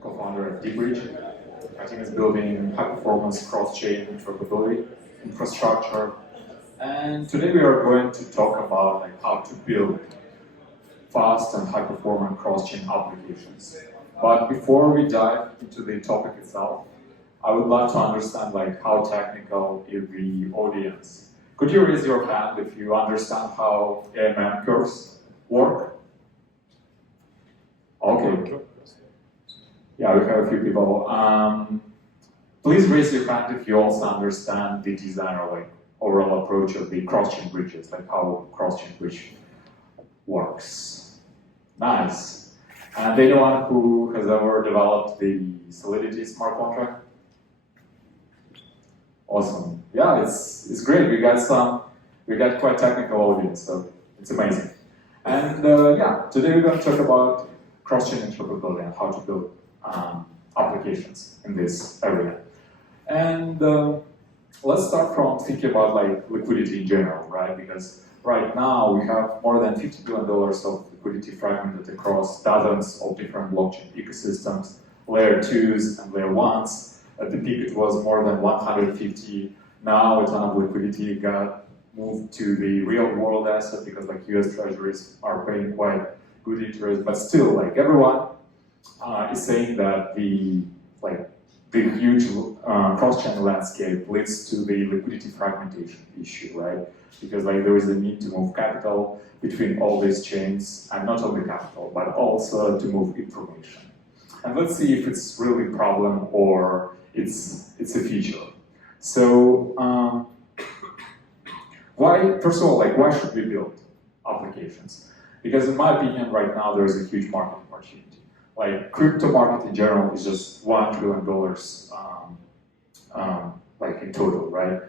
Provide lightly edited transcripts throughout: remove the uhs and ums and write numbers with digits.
co-founder of deBridge. My team is building high-performance cross-chain interoperability infrastructure. And today we are going to talk about how to build fast and high-performance cross-chain applications. But before we dive into the topic itself, I would love to understand how technical is the audience. Could you raise your hand if you understand how AMM curves work? Okay. Yeah, we have a few people. Please raise your hand if you also understand the design or overall approach of the cross-chain bridges, how cross-chain bridge works. Nice. And anyone who has ever developed the Solidity smart contract? Awesome. Yeah, it's great. We got quite technical audience, so it's amazing. And yeah, today we're going to talk about cross-chain interoperability and how to build applications in this area. And let's start from thinking about liquidity in general, right? Because right now we have more than $50 billion of liquidity fragmented across dozens of different blockchain ecosystems, layer 2s and layer 1s. At the peak it was more than 150. Now a ton of liquidity got moved to the real world asset because US treasuries are paying quite good interest, but still everyone is saying that the huge cross-chain landscape leads to the liquidity fragmentation issue, right? Because there is a need to move capital between all these chains, and not only capital, but also to move information. And let's see if it's really a problem or it's a feature. So first of all, why should we build applications? Because in my opinion, right now there's a huge market opportunity. Crypto market in general is just $1 trillion in total, right?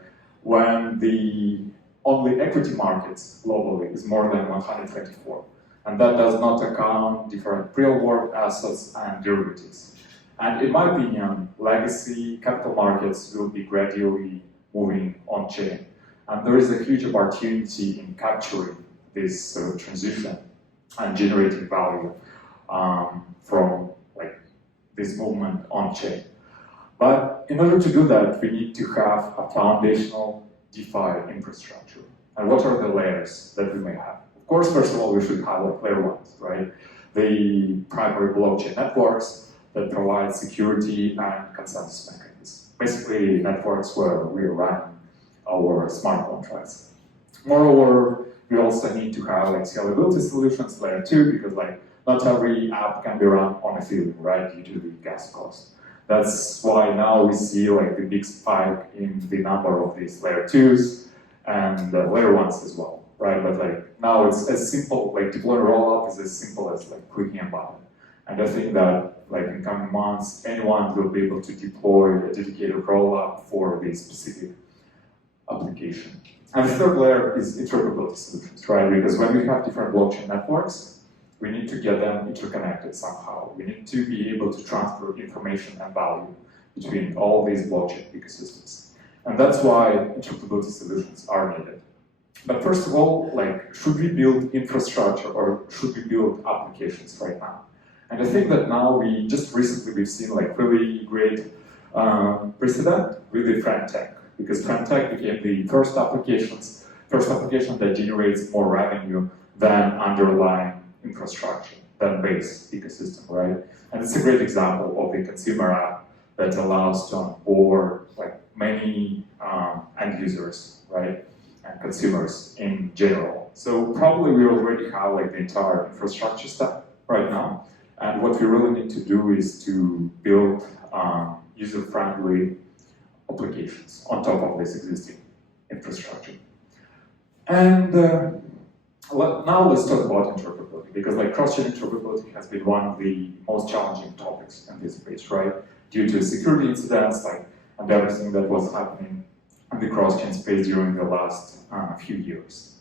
When the only equity markets globally is more than 124. And that does not account different real-world assets and derivatives. And in my opinion, legacy capital markets will be gradually moving on-chain. And there is a huge opportunity in capturing this transition and generating value from this movement on-chain. But in order to do that, we need to have a foundational DeFi infrastructure. And what are the layers that we may have? Of course, first of all, we should have layer 1s, right? The primary blockchain networks that provide security and consensus mechanisms. Basically, networks where we run our smart contracts. Moreover, we also need to have scalability solutions, layer 2, because not every app can be run on Ethereum, right, due to the gas cost. That's why now we see the big spike in the number of these layer 2s and layer 1s as well, right? But now it's as simple, deploying rollup is as simple as clicking a button. And I think that in coming months, anyone will be able to deploy a dedicated rollup for the specific application. And the third layer is interoperability solutions, right? Because when we have different blockchain networks, we need to get them interconnected somehow. We need to be able to transfer information and value between all these blockchain ecosystems. And that's why interoperability solutions are needed. But first of all, should we build infrastructure or should we build applications right now? And I think that now we've seen really great precedent with the Friend.Tech, because Friend.Tech became the first application that generates more revenue than underlying infrastructure, than base ecosystem, right? And it's a great example of a consumer app that allows to onboard many end users, right? And consumers in general. So probably we already have the entire infrastructure stack right now. And what we really need to do is to build user-friendly applications on top of this existing infrastructure. And now let's talk about interoperability, because cross-chain interoperability has been one of the most challenging topics in this space, right? Due to security incidents and everything that was happening in the cross-chain space during the last few years.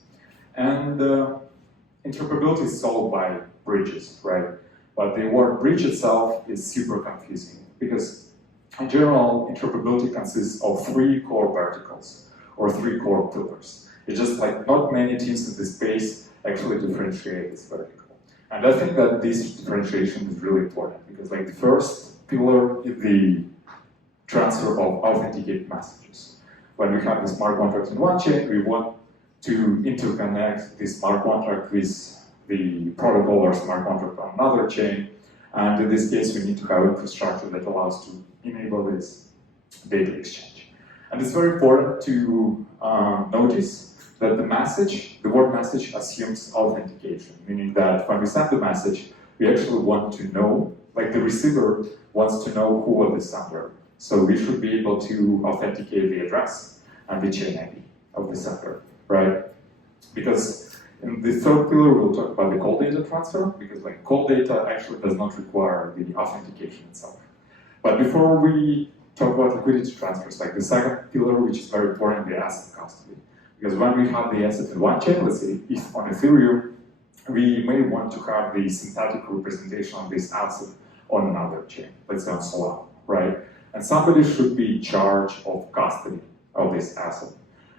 And interoperability is solved by bridges, right? But the word bridge itself is super confusing, because in general, interoperability consists of 3 core verticals, or 3 core pillars. It's just not many teams in this space actually differentiate this vertical. And I think that this differentiation is really important, because the first pillar is the transfer of authenticated messages. When we have the smart contract in one chain, we want to interconnect the smart contract with the protocol or smart contract on another chain. And in this case, we need to have infrastructure that allows to enable this data exchange. And it's very important to notice that the word message assumes authentication, meaning that when we send the message, we actually want to know, like the receiver wants to know who was the sender. So we should be able to authenticate the address and the chain ID of the sender, right? Because in the third pillar, we'll talk about the call data transfer, because like call data actually does not require the authentication itself. But before we talk about liquidity transfers, like the second pillar, which is very important, the asset custody. Because when we have the asset in one chain, let's say if on Ethereum, we may want to have the synthetic representation of this asset on another chain, let's say on Solana, right? And somebody should be in charge of custody of this asset.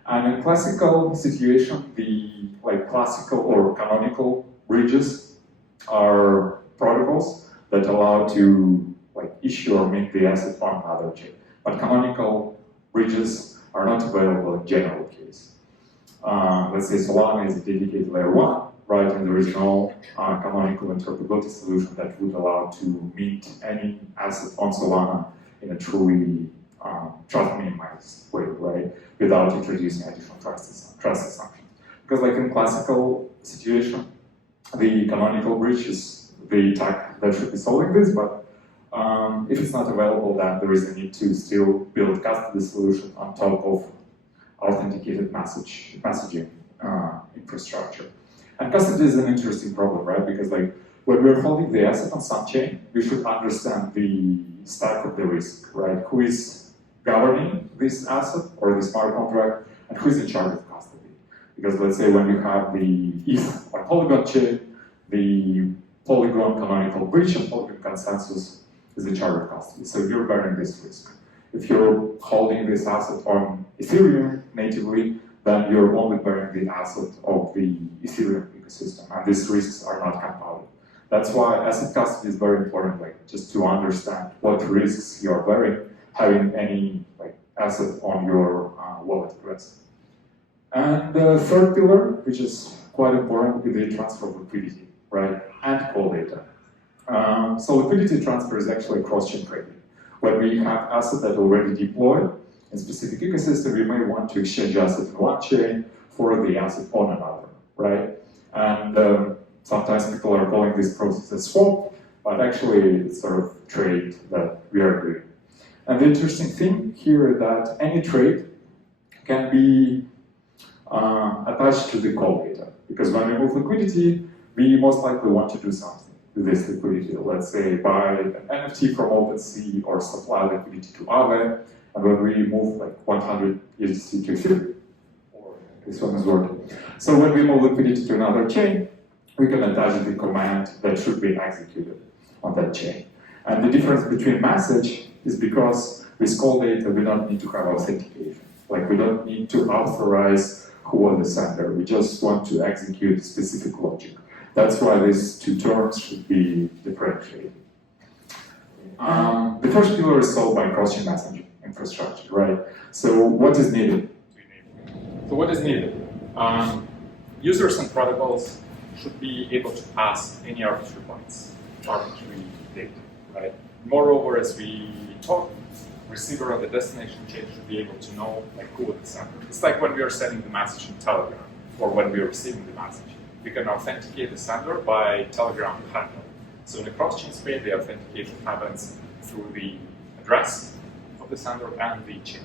And in classical situation, the classical or canonical bridges are protocols that allow to issue or mint the asset on another chain. But canonical bridges are not available in general case. Let's say Solana is a dedicated layer 1, right? And there is no canonical interoperability solution that would allow to mint any asset on Solana in a truly trust minimized way, right? Without introducing additional trust assumptions. Because like in classical situation, the canonical bridge is the tech that should be solving this, but if it's not available, then there is a need to still build custody solution on top of authenticated messaging infrastructure. And custody is an interesting problem, right? Because like when we're holding the asset on some chain, we should understand the stack of the risk, right? Who is governing this asset or the smart contract, and who is in charge of custody? Because let's say when you have the ETH or Polygon chain, the Polygon canonical bridge and Polygon consensus is in charge of custody. So you're bearing this risk. If you're holding this asset on Ethereum natively, then you're only bearing the asset of the Ethereum ecosystem, and these risks are not compounded. That's why asset custody is very important, just to understand what risks you are bearing, having any asset on your wallet address. And the third pillar, which is quite important, is the transfer of liquidity, right? And call data. So liquidity transfer is actually cross-chain trading. When we have asset that already deployed in specific ecosystem, we may want to exchange asset in one chain for the asset on another, right? And sometimes people are calling this process a swap, but actually it's sort of trade that we are doing. And the interesting thing here is that any trade can be attached to the call data. Because when we move liquidity, we most likely want to do something with this liquidity. Let's say buy an NFT from OpenSea or supply liquidity to Aave. And when we move 100 USDC to Ethereum, or this one is working. So when we move liquidity to another chain, we can attach the command that should be executed on that chain. And the difference between message is because with call data, we don't need to have authentication. We don't need to authorize who was the sender. We just want to execute specific logic. That's why these two terms should be differentiated. The first pillar is solved by cross-chain messaging infrastructure, right? So what is needed? Users and protocols should be able to pass any arbitrary points, arbitrary data, right? Moreover, as we talk, receiver of the destination chain should be able to know who was the sender. It's like when we are sending the message in Telegram, or when we are receiving the message. We can authenticate the sender by Telegram handle. So in the cross-chain space, the authentication happens through the address of the sender and the chain.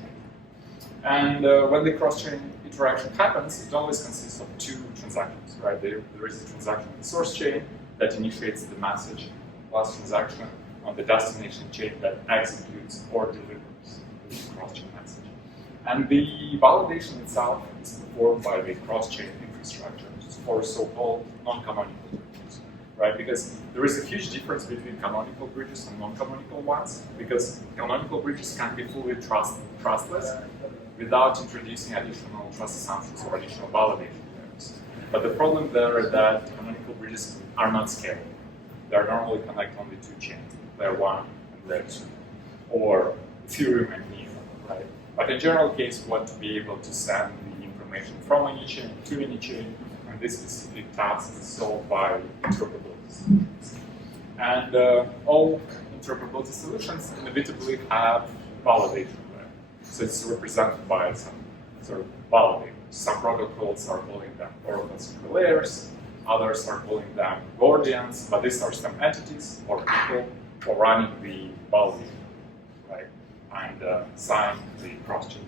And when the cross-chain interaction happens, it always consists of two transactions, right? There is a transaction on the source chain that initiates the message, plus transaction on the destination chain that executes or delivers the cross-chain message. And the validation itself is performed by the cross-chain infrastructure for so-called non-canonical bridges, right? Because there is a huge difference between canonical bridges and non-canonical ones, because canonical bridges can be fully trustless without introducing additional trust assumptions or additional validation layers. But the problem there is that canonical bridges are not scalable. They are normally connect only two chains, layer 1 and layers, or Ethereum and Neo, right? But in general case, we want to be able to send the information from any chain to any chain, and this specific task is solved by interoperability solutions. And all interoperability solutions inevitably have validation, right? So it's represented by some sort of validators. Some protocols are calling them oracles of the layers, others are calling them guardians, but these are some entities or people who are running the validation, right? And sign the cross-chain.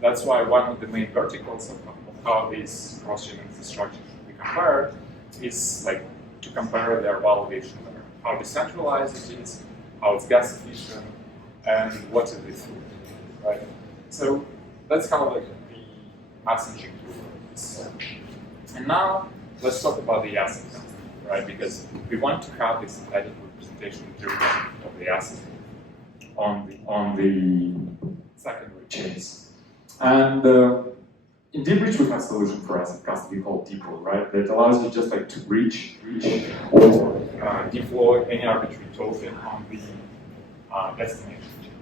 That's why one of the main verticals of how these cross-chain infrastructure should be compared is like to compare their validation layer, how decentralized it is, how it's gas efficient, and what is it through, right? So that's how like the messaging tool is. And now let's talk about the asset, right? Because we want to have this embedded representation of the asset on the secondary chains. And in deBridge, we have a solution for asset custody called dePool, right? That allows you just like to reach or deploy any arbitrary token on the destination chain.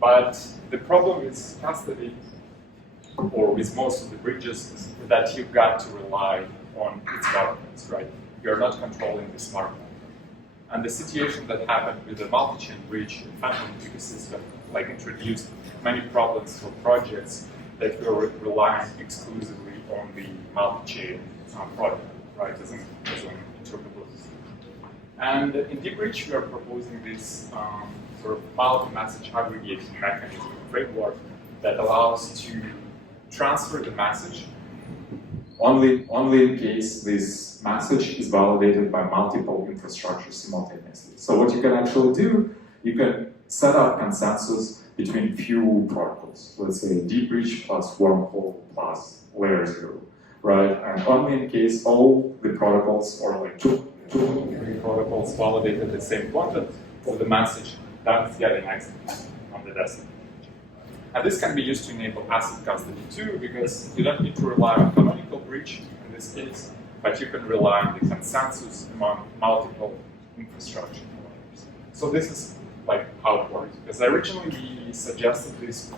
But the problem with custody, or with most of the bridges, is that you've got to rely on its governance, right? You're not controlling the smart contract. And the situation that happened with the multi-chain bridge and Phantom ecosystem like introduced many problems for projects that were relying exclusively on the multi-chain product, right, as an interoperability solution. And in deBridge, we are proposing this sort of multi-message aggregation mechanism framework that allows to transfer the message only in case this message is validated by multiple infrastructures simultaneously. So what you can actually do, you can set up consensus between few protocols. Let's say deBridge plus wormhole plus layer 0, right? And only in case all the protocols, or like two protocols validate the same content of the message that is getting executed on the destination. And this can be used to enable asset custody too, because you don't need to rely on canonical bridge in this case, but you can rely on the consensus among multiple infrastructure providers. So this is like how it works. Because originally we suggested this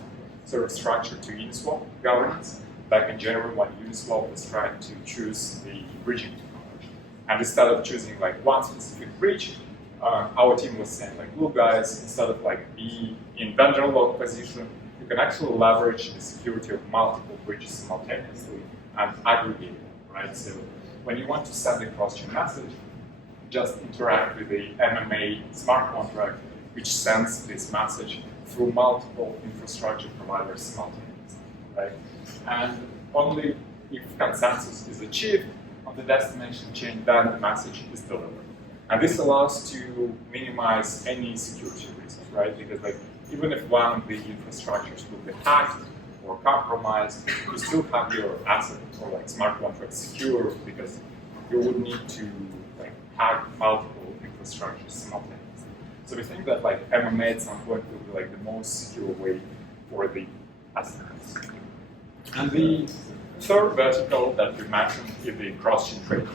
sort of structure to Uniswap governance back in January when Uniswap was trying to choose the bridging technology. And instead of choosing like one specific bridge, our team was saying like, look guys, instead of like be in vendor lock position, you can actually leverage the security of multiple bridges simultaneously and aggregate them, right? So when you want to send a cross-chain message, just interact with the MMA smart contract, which sends this message through multiple infrastructure providers simultaneously, right? And only if consensus is achieved on the destination chain, then the message is delivered. And this allows to minimize any security risks, right? Because like, even if one of the infrastructures will be hacked or compromised, you still have your asset or like smart contract secure, because you would need to like hack multiple infrastructures simultaneously. So we think that like MMA at some point will be like the most secure way for the assets. And the third vertical that we mentioned is the cross-chain trading,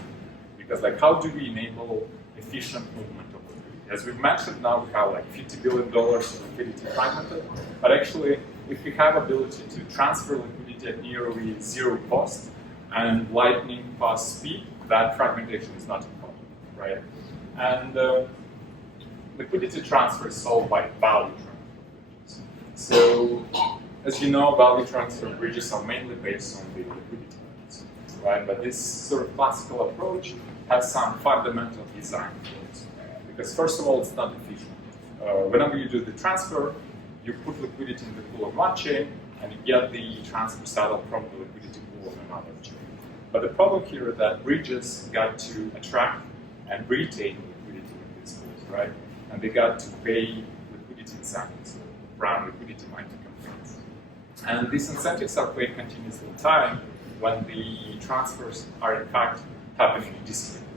because like how do we enable efficient movement of liquidity? As we've mentioned, now we have like $50 billion of liquidity fragmented, but actually if we have ability to transfer liquidity at nearly zero cost and lightning fast speed, that fragmentation is not important, right? And liquidity transfer is solved by value transfer. So, as you know, value transfer bridges are mainly based on the liquidity limits, right? But this sort of classical approach has some fundamental design flaws. Because first of all, it's not efficient. Whenever you do the transfer, you put liquidity in the pool of one chain, and you get the transfer settled from the liquidity pool of another chain. But the problem here is that bridges got to attract and retain liquidity in these pools, right? And they got to pay liquidity incentives, around liquidity mining campaigns. And these incentives are paid continuously in time when the transfers are in fact happening discretely.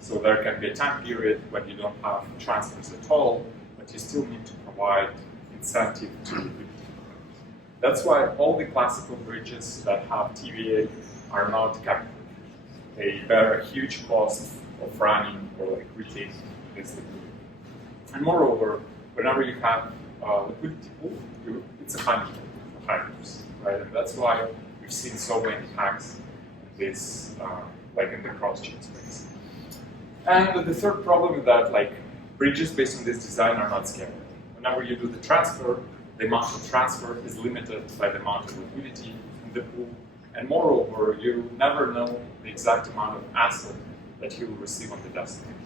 So there can be a time period when you don't have transfers at all, but you still need to provide incentive to liquidity. That's why all the classical bridges that have TVA are not capital efficient. They bear a huge cost of running or like retaining this liquidity. And moreover, whenever you have a liquidity pool, it's a honey of hackers, right? And that's why we've seen so many hacks in this, like in the cross-chain space. And the third problem is that like bridges based on this design are not scalable. Whenever you do the transfer, the amount of transfer is limited by the amount of liquidity in the pool. And moreover, you never know the exact amount of asset that you will receive on the destination.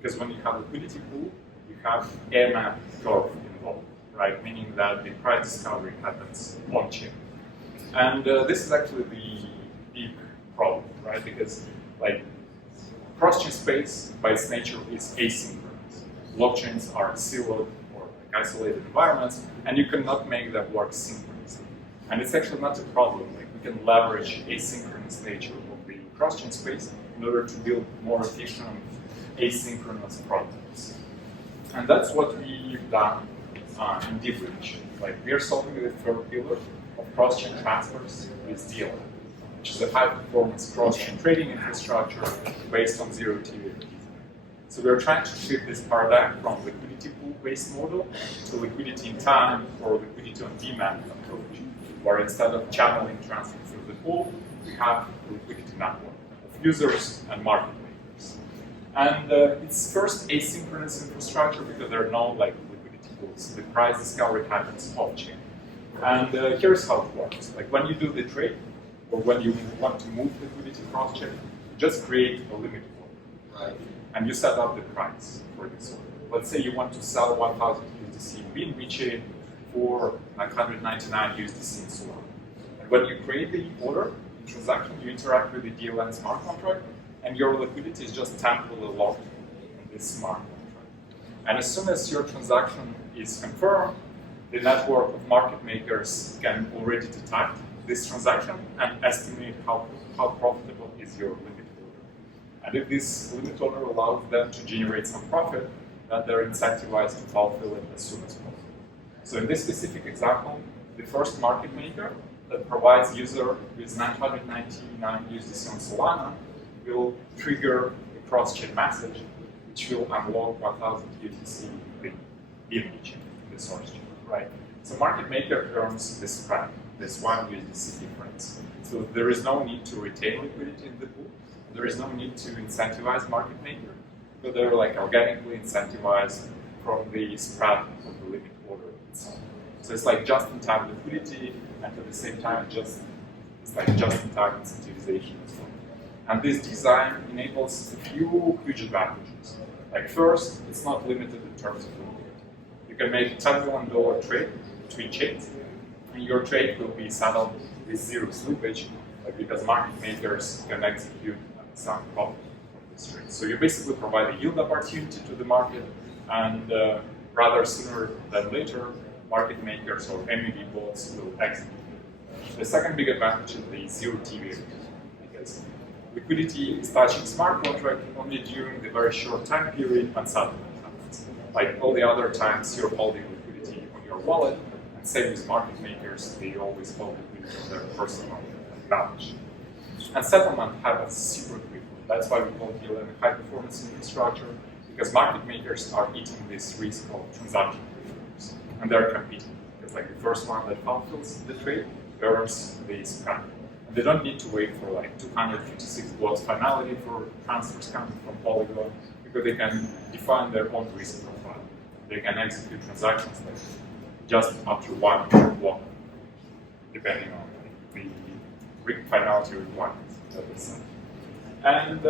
Because when you have a liquidity pool, you have AMM curve involved, right? Meaning that the price discovery happens on-chain. And this is actually the big problem, right? Because like cross-chain space, by its nature, is asynchronous. Blockchains are siloed or like isolated environments, and you cannot make that work synchronously. And it's actually not a problem. Like we can leverage asynchronous nature of the cross-chain space in order to build more efficient asynchronous products. And that's what we've done in deBridge. Like we are solving the third pillar of cross-chain transfers with DLN, which is a high-performance cross-chain trading infrastructure based on zero-TVL. So we're trying to shift this paradigm from liquidity pool-based model to liquidity in time or liquidity on demand approach, where instead of channeling transfer through the pool, we have a liquidity network of users and market makers. And it's first asynchronous infrastructure because there are no like liquidity pools. The price discovery happens off-chain. And here's how it works. Like when you do the trade, or when you want to move liquidity cross-chain, you just create a limit order, right? And you set up the price for this order. Let's say you want to sell 1,000 USDC in BNB chain for like 199 USDC in Solana. And when you create the order, the transaction, you interact with the DLN smart contract, and your liquidity is just temporarily locked in this smart contract. And as soon as your transaction is confirmed, the network of market makers can already detect this transaction and estimate how profitable is your limit order. And if this limit order allows them to generate some profit, then they're incentivized to fulfill it as soon as possible. So in this specific example, the first market maker that provides user with 999 USDC on Solana will trigger a cross-chain message, which will unlock 1,000 USDC in BNB chain, in the source chain, right? So market maker earns the spread, this 1 USDC difference. So there is no need to retain liquidity in the pool. There is no need to incentivize market maker, but they're like organically incentivized from the spread of the limit order itself. So it's like just-in-time liquidity, and at the same time, it's like just-in-time incentivization as well. And this design enables a few huge advantages. Like first, it's not limited in terms of liquidity. You can make a $10 million trade between chains, and your trade will be settled with zero slippage, because market makers can execute some profit from this trade. So you basically provide a yield opportunity to the market, and rather sooner than later, market makers or MEV bots will execute. The second big advantage is the zero TVL, because liquidity is touching smart contract only during the very short time period when settlement happens. Like all the other times, you're holding liquidity on your wallet, and same with market makers, they always hold liquidity on their personal balance sheet. And settlement happens super quickly. That's why we call DLN a high-performance infrastructure, because market makers are eating this risk of transaction failures, and they're competing. Because like the first one that fulfills the trade earns the spread. And they don't need to wait for like 256 blocks finality for transfers coming from Polygon, because they can define their own risk profile. They can execute transactions like just after one block, depending on the finality requirements that they set. And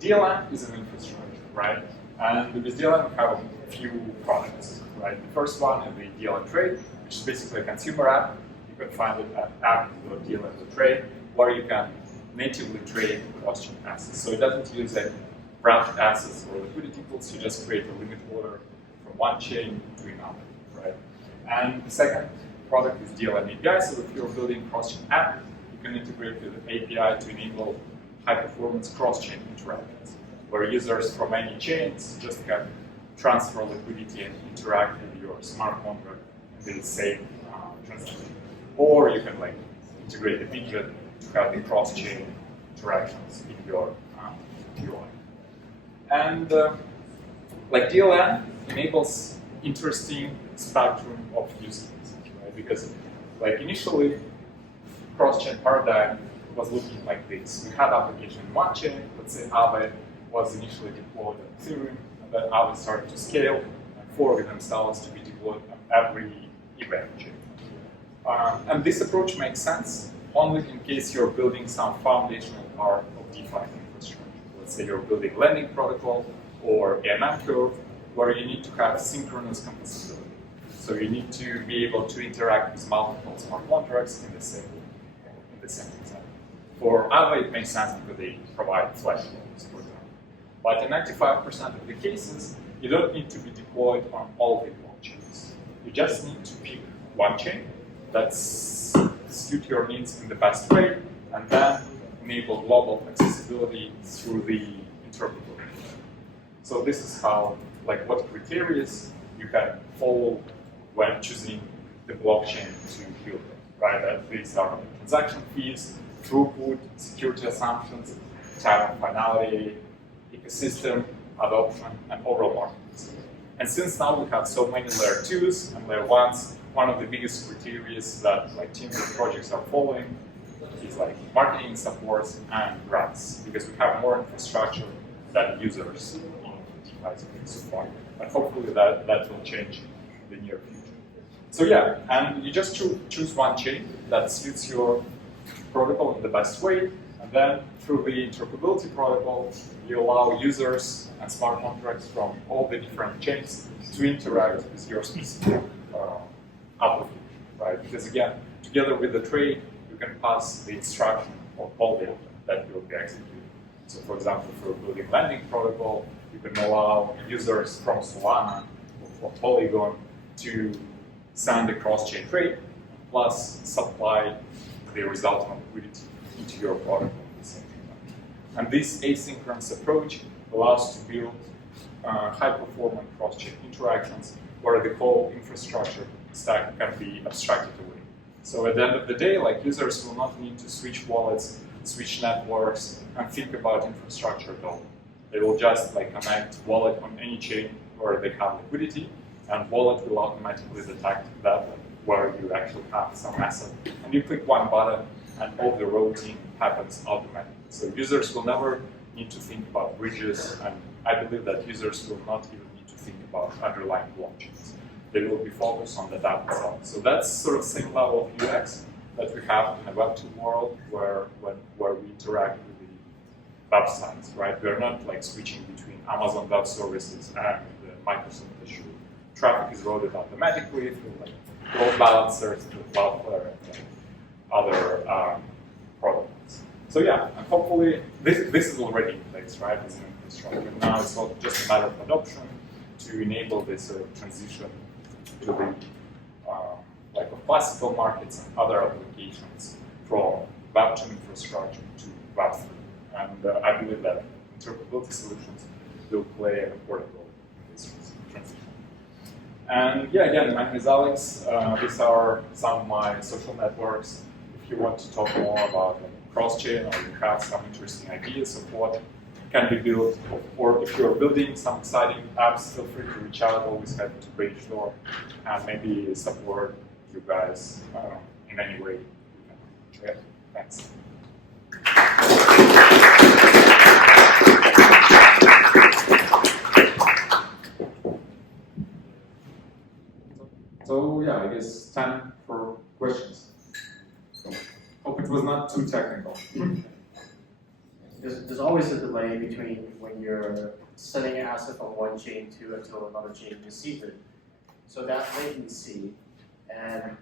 DLN is an infrastructure, right? And with DLN, we have a few products, right? The first one is the DLN Trade, which is basically a consumer app. You can find it at app.dln.trade, where you can natively trade cross-chain assets. So it doesn't use any wrapped assets or liquidity pools. You just create a limit order from one chain to another, right? And the second product is DLN API. So if you're building a cross-chain app, you can integrate with an API to enable high-performance cross-chain interactions, where users from any chains just can transfer liquidity and interact with your smart contract in the same transaction. Or you can like integrate a widget to have the cross-chain interactions in your UI. And like DLN enables interesting spectrum of use cases, right? Because like initially, cross-chain paradigm was looking like this. We had application in one chain, let's say Aave was initially deployed on Ethereum, and then Aave started to scale and fork themselves to be deployed on every event chain. And this approach makes sense only in case you're building some foundational part of DeFi infrastructure. Let's say you're building lending protocol or AMM curve, where you need to have synchronous composability. So you need to be able to interact with multiple smart contracts in the same example. For Aave, it makes sense because they provide flash loans, for example. But in 95% of the cases, you don't need to be deployed on all the blockchains. You just need to pick one chain that suit your needs in the best way, and then enable global accessibility through the interoperability. So this is how, like, what criteria you can follow when choosing the blockchain to build it, right? That these are transaction fees, throughput, security assumptions, time of finality, ecosystem, adoption, and overall markets. And since now we have so many layer 2s and layer 1s, one of the biggest criteria that like teams and projects are following is like marketing supports and grants, because we have more infrastructure than users in DeFi space so far. And hopefully that will change in the near future. So yeah, and you just choose one chain that suits your protocol in the best way, and then through the interoperability protocol, you allow users and smart contracts from all the different chains to interact with your specific application, right? Because again, together with the trade, you can pass the instruction of all the that will be executed. So for example, for building lending protocol, you can allow users from Solana or Polygon to send a cross-chain trade, plus supply the resultant liquidity into your protocol at the same time. And this asynchronous approach allows to build high-performing cross-chain interactions where the whole infrastructure stack can be abstracted away. So at the end of the day, like users will not need to switch wallets, switch networks, and think about infrastructure at all. They will just like connect wallet on any chain where they have liquidity, and wallet will automatically detect that where you actually have some asset. And you click one button, and all the routing happens automatically. So users will never need to think about bridges, and I believe that users will not even need to think about underlying blockchains. They will be focused on the data itself. So that's sort of same level of UX that we have in a Web2 world where we interact with the websites, right? We're not like switching between Amazon Web Services and Microsoft Azure. Traffic is routed automatically through like load balancers, through Cloudflare, and other protocols. So yeah, and hopefully this is already in place, right? As an infrastructure. Now it's not just a matter of adoption to enable this transition to the like of classical markets and other applications from Web2 infrastructure to Web3. And I believe that interoperability solutions will play an important role in this transition. And yeah, again, my name is Alex. These are some of my social networks. If you want to talk more about like, cross-chain, or you have some interesting ideas of what can be built, or if you're building some exciting apps, feel free to reach out. Always happy to bridge door and maybe support you guys in any way. Yeah, thanks. So yeah, I guess time for questions. Hope it was not too technical. There's always a delay between when you're sending an asset from one chain to until another chain receives it. So that latency and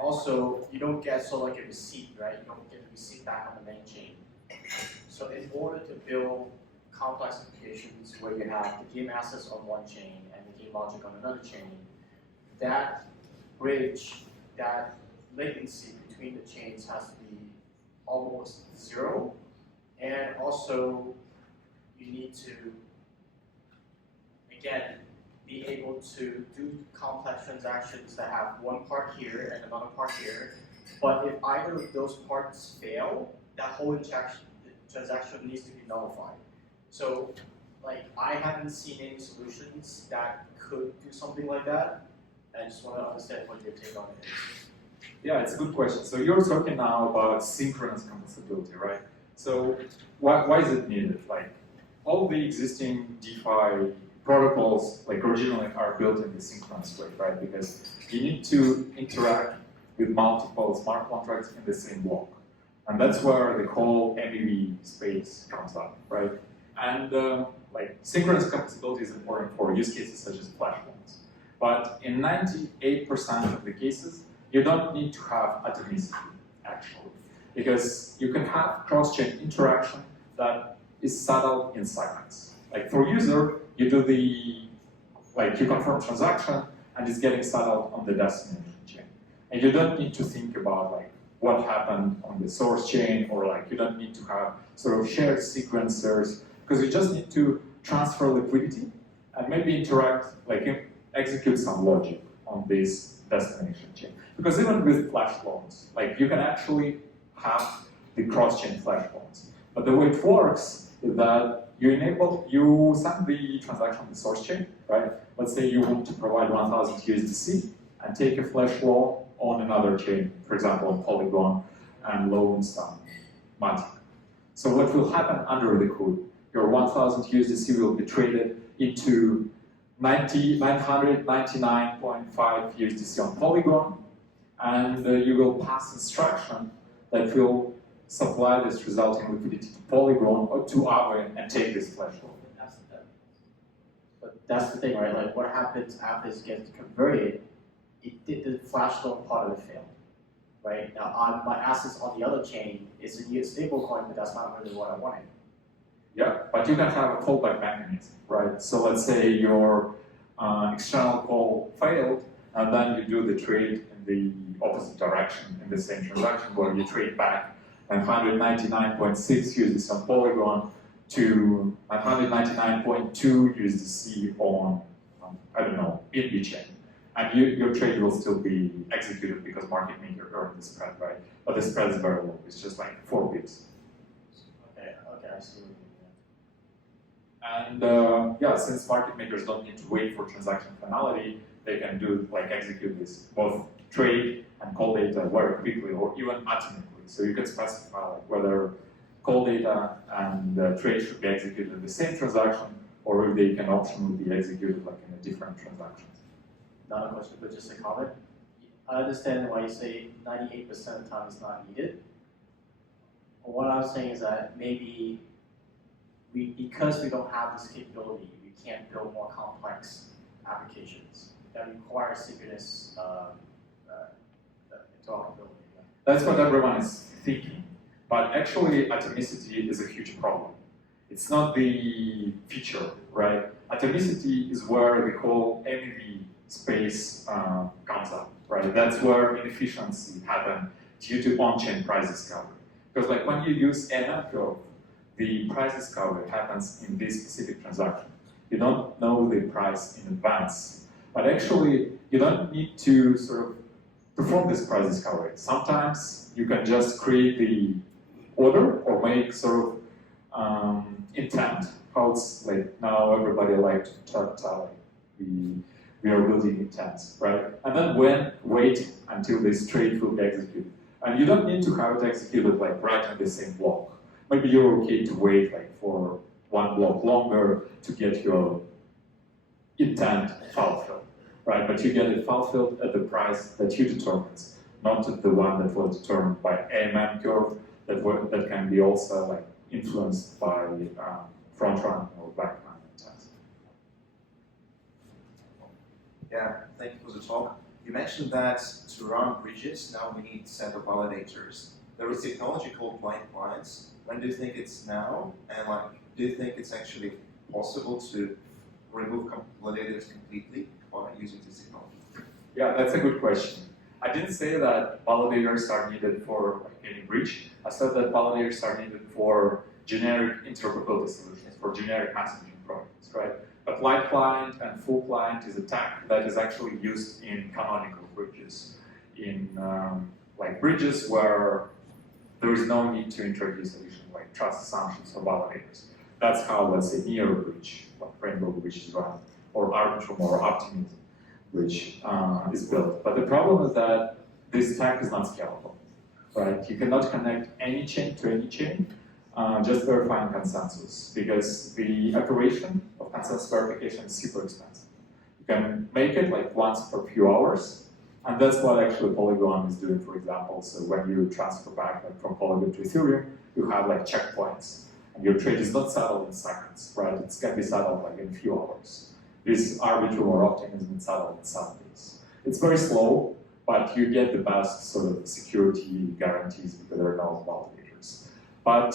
also you don't get sort of like a receipt, right? You don't get the receipt back on the main chain. So in order to build complex applications where you have the game assets on one chain and the game logic on another chain, that bridge, that latency between the chains has to be almost zero, and also you need to, again, be able to do complex transactions that have one part here and another part here, but if either of those parts fail, that whole transaction needs to be nullified. So like I haven't seen any solutions that could do something like that. I just want to understand what your take on it is. Yeah, it's a good question. So you're talking now about synchronous compatibility, right? So why is it needed? Like all the existing DeFi protocols, like originally, are built in the synchronous way, right? Because you need to interact with multiple smart contracts in the same block, and that's where the whole MEV space comes up, right? And like synchronous compatibility is important for use cases such as flash loans, but in 98% of the cases, you don't need to have atomicity, actually, because you can have cross-chain interaction that is settled in seconds. Like for user, you do you confirm transaction, and it's getting settled on the destination chain. And you don't need to think about like what happened on the source chain, or like you don't need to have sort of shared sequencers, because you just need to transfer liquidity and maybe interact, like execute some logic on this destination chain. Because even with flash loans, like you can actually have the cross-chain flash loans. But the way it works is that you send the transaction on the source chain, right? Let's say you want to provide 1,000 USDC and take a flash loan on another chain, for example, on Polygon, and loan some money. So what will happen under the hood? Your 1,000 USDC will be traded into 999.5 USDC on Polygon, and you will pass instruction that will supply this resulting liquidity to Polygon or to Aave and take this flash loan. But that's the thing, right? Like what happens after it gets converted, the flash loan part of it failed, right? Now on my assets on the other chain is a stable coin, but that's not really what I wanted. Yeah, but you can have a fallback mechanism, right? So let's say your external call failed, and then you do the trade in the opposite direction in the same transaction, where you trade back 199.6 USDC on Polygon to 199.2 USDC on, I don't know, in chain. And your trade will still be executed because market maker earned the spread, right? But the spread is very low. It's just like 4 pips. Okay, I see what you And yeah, since market makers don't need to wait for transaction finality, they can do like execute this both trade and call data very quickly, or even atomically. So you can specify like whether call data and trade should be executed in the same transaction, or if they can optionally be executed like in a different transaction. Not a question, but just a comment. I understand why you say 98% of the time it's not needed. What I'm saying is that maybe because we don't have this capability, we can't build more complex applications that require synchronous interoperability. That's what everyone is thinking. But actually, atomicity is a huge problem. It's not the feature, right? Atomicity is where the whole MEV space comes up, right? That's where inefficiency happens due to on-chain price discovery. Because like when you use AMM curve, the price discovery happens in this specific transaction. You don't know the price in advance. But actually, you don't need to sort of perform this price discovery. Sometimes you can just create the order or make sort of intent. How it's like now everybody likes to tell we are building intents, right? And then wait until this trade will be executed. And you don't need to have it executed like right in the same block. Maybe you're okay to wait like for one block longer to get your intent fulfilled, right? But you get it fulfilled at the price that you determine, not at the one that was determined by AMM curve that can be also like influenced by front run or back run intents. Yeah, thank you for the talk. You mentioned that to run bridges, now we need a set of validators. There is technology called blind clients. When do you think it's now? And like, do you think it's actually possible to remove validators completely by using this technology? Yeah, that's a good question. I didn't say that validators are needed for any bridge. I said that validators are needed for generic interoperability solutions, for generic messaging projects, right? But light client and full client is a tag that is actually used in canonical bridges, in like bridges where there is no need to introduce additional like trust assumptions or validators. that's how, let's say, Neo Bridge, like Rainbow Bridge is run, or Arbitrum or Optimism Bridge is built. But the problem is that this tech is not scalable, right? You cannot connect any chain to any chain, just verifying consensus, because the operation of consensus verification is super expensive. You can make it like once per few hours, and that's what actually Polygon is doing, for example. So when you transfer back like, from Polygon to Ethereum, you have like checkpoints, and your trade is not settled in seconds, right? It can be settled like in a few hours. This Arbitrum or Optimism is settled in 7 days. It's very slow, but you get the best sort of security guarantees because there are no validators. But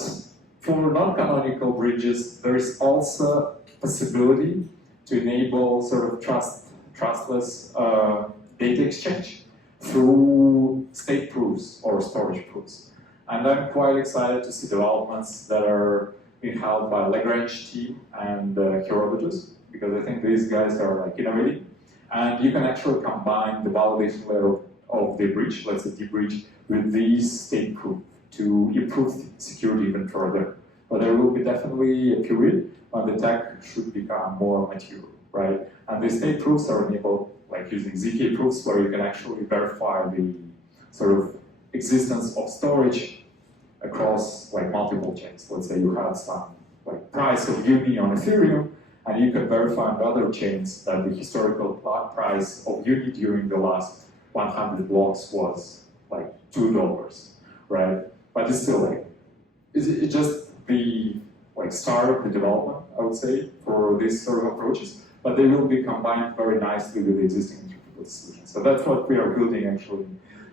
for non-canonical bridges, there is also possibility to enable sort of trustless data exchange through state proofs or storage proofs. And I'm quite excited to see developments that are being held by Lagrange team and Herodotus, because I think these guys are like innovating. And you can actually combine the validation layer of deBridge, let's say deBridge, with these state proof to improve security even further. But there will be definitely a period when the tech should become more mature, right? And the state proofs are enabled like using ZK proofs, where you can actually verify the sort of existence of storage across like multiple chains. Let's say you have some like price of Uni on Ethereum, and you can verify on other chains that the historical price of Uni during the last 100 blocks was like $2, right? But it's still like, it's just the like start of the development, I would say, for these sort of approaches, but they will be combined very nicely with the existing interpretable solutions. So that's what we are building actually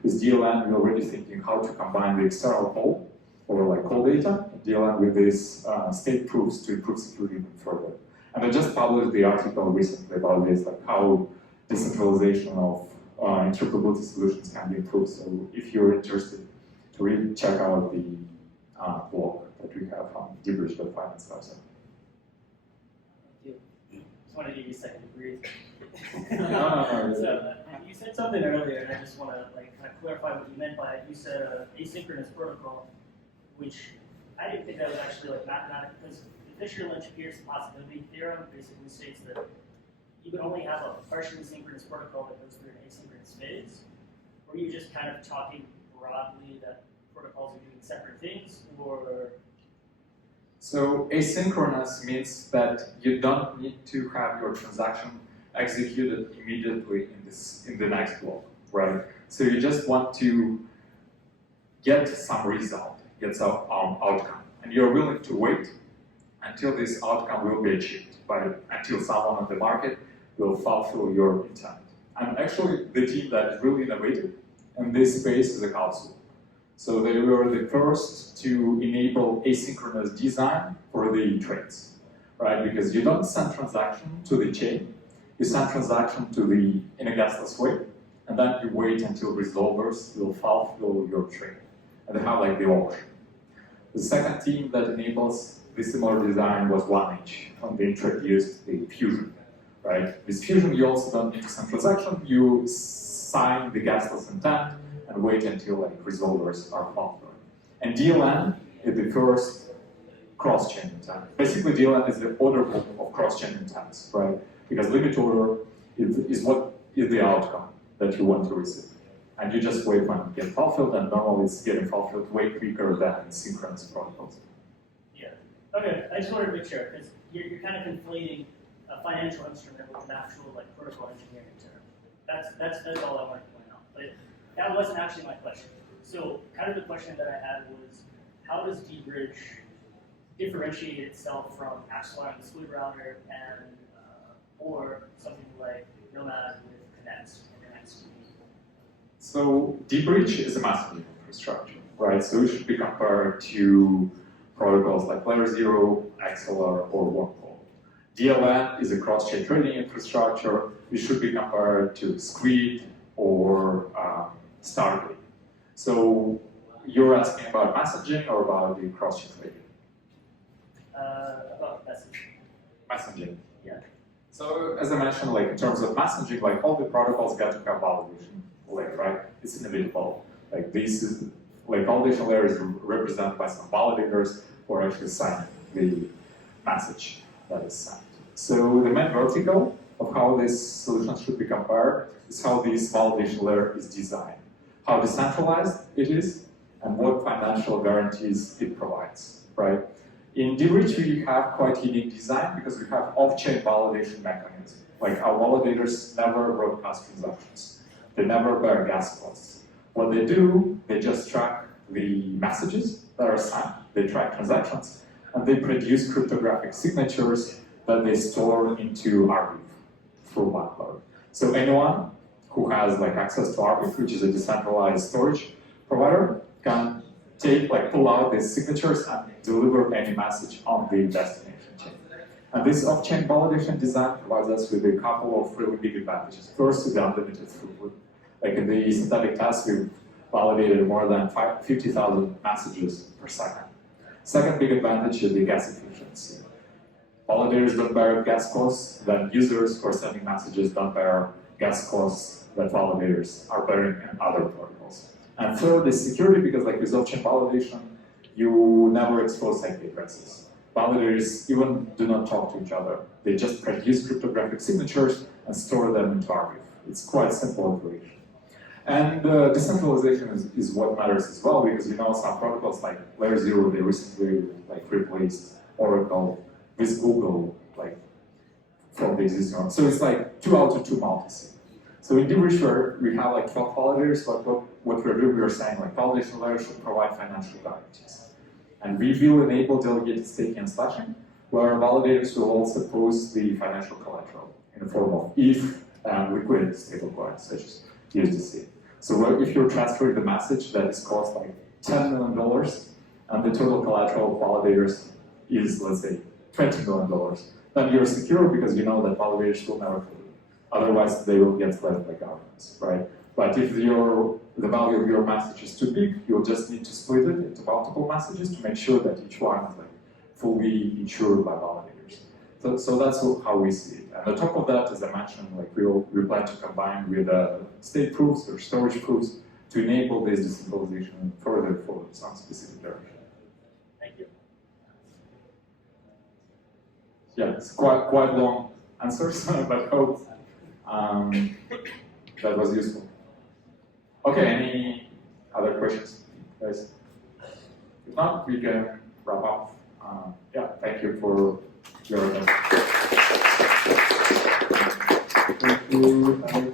with DLN. We're already thinking how to combine the external call, or like call data, DLN with these state proofs to improve security even further. And I just published the article recently about this, like how decentralization of interpretability solutions can be improved. So if you're interested to really check out the blog that we have on deBridge.finance website. Just want to give you a second to breathe. No. So you said something earlier, and I just want to like kind of clarify what you meant by it. You said asynchronous protocol, which I didn't think that was actually like mathematical, because the Fisher-Lynch-Pierce possibility theorem basically states that you can only have a partially synchronous protocol that goes through an asynchronous phase. Or are you just kind of talking broadly that protocols are doing separate things, or? So asynchronous means that you don't need to have your transaction executed immediately in the next block, right? So you just want to get some result, get some outcome, and you're willing to wait until this outcome will be achieved, until someone on the market will fulfill your intent. And actually, the team that is really innovative in this space is a council. So they were the first to enable asynchronous design for the trades, right? Because you don't send transaction to the chain, you send transaction in a gasless way, and then you wait until resolvers will fulfill your trade. And they have like the auction. The second team that enables this similar design was 1H, and they introduced the Fusion, right? With Fusion, you also don't need to send transaction, you sign the gasless intent, and wait until like resolvers are fulfilled. And DLN is the first cross-chain intent. Basically, DLN is the order book of cross-chain intents, right? Because limit order is what is the outcome that you want to receive. And you just wait when it gets fulfilled, and normally it's getting fulfilled way quicker than synchronous protocols. Yeah. Okay, I just wanted to make sure, because you're kind of conflating a financial instrument with an actual like protocol engineering term. That's all I wanted to point out. But that wasn't actually my question. So kind of the question that I had was, how does deBridge differentiate itself from Axeline the Squid Router and or something like Nomad with Connect and Connect? So deBridge is a messaging infrastructure, right? So it should be compared to protocols like Layer 0, XLR, or Wormhole. DLN is a cross-chain trading infrastructure. It should be compared to Squid or Stargate. So you're asking about messaging or about the cross-chain trading? About messaging. Messaging. Yeah. So as I mentioned, like in terms of messaging, like all the protocols got to have validation layer, right? It's inevitable. Like this is like validation layer is represented by some validators who are actually signing the message that is sent. So the main vertical of how this solution should be compared is how this validation layer is designed, how decentralized it is, and what financial guarantees it provides, right? In deBridge, we have quite unique design because we have off-chain validation mechanism. Like our validators never broadcast transactions. They never bear gas costs. What they do, they just track the messages that are sent, they track transactions, and they produce cryptographic signatures that they store into Arbitrum through Backbone. So anyone who has access to Arbitrum, which is a decentralized storage provider, can pull out these signatures and deliver any message on the destination chain. And this off-chain validation design provides us with a couple of really big advantages. First is the unlimited throughput. Like in the synthetic test, we've validated more than 50,000 messages per second. Second big advantage is the gas efficiency. Validators don't bear gas costs, then users who are sending messages don't bear gas costs that validators are bearing in other protocols. And third is security, because with off-chain validation, you never expose IP addresses. Validators even do not talk to each other. They just produce cryptographic signatures and store them into Arbitrum. It's quite simple operation. And decentralization is what matters as well, because some protocols like Layer 0, they recently replaced Oracle with Google from the existing one. So it's 2 out of 2 multi-sig. So in deBridge, we have 12 validators, but what we're doing, we're saying validation layer should provide financial guarantees. And we will enable delegated staking and slashing, where validators will also post the financial collateral in the form of ETH and liquid stablecoins, such as USDC. So if you're transferring the message that is cost $10 million, and the total collateral of validators is, let's say, $20 million, then you're secure because you know that validators will never fail. Otherwise, they will get flooded by governments, right? But if the value of your message is too big, you'll just need to split it into multiple messages to make sure that each one is fully insured by validators. So that's how we see it. And on top of that, as I mentioned, we plan to combine with state proofs or storage proofs to enable this decentralization further for some specific direction. Thank you. Yeah, it's quite long answers, but hope that was useful. Okay, any other questions, guys? If not, we can wrap up. Yeah, thank you for your attention. Thank you.